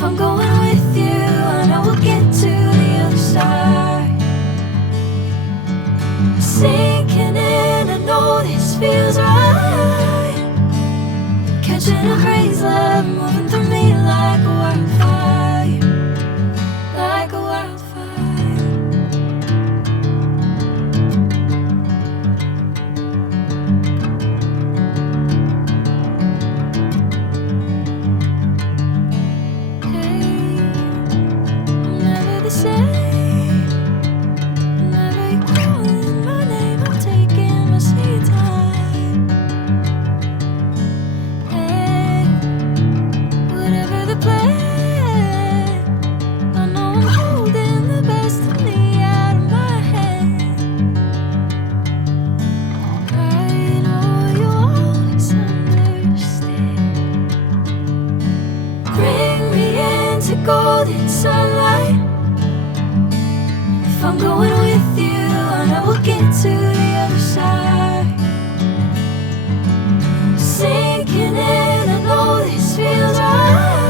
If I'm going with you, I know we'll get to the other side. Sinking in, I know this feels right. Catching a crazy love, moving through me like a wildfire, like a wildfire. Hey, I'm never the same. Whenever you're calling my name, I'm taking my sweet time. Hey, whatever the plan, I know I'm holding the best of me out of my hand. I know you'll always understand. Bring me into golden sunlight. If I'm going with you, I know we'll get to the other side. Sinking in, I know this feels right.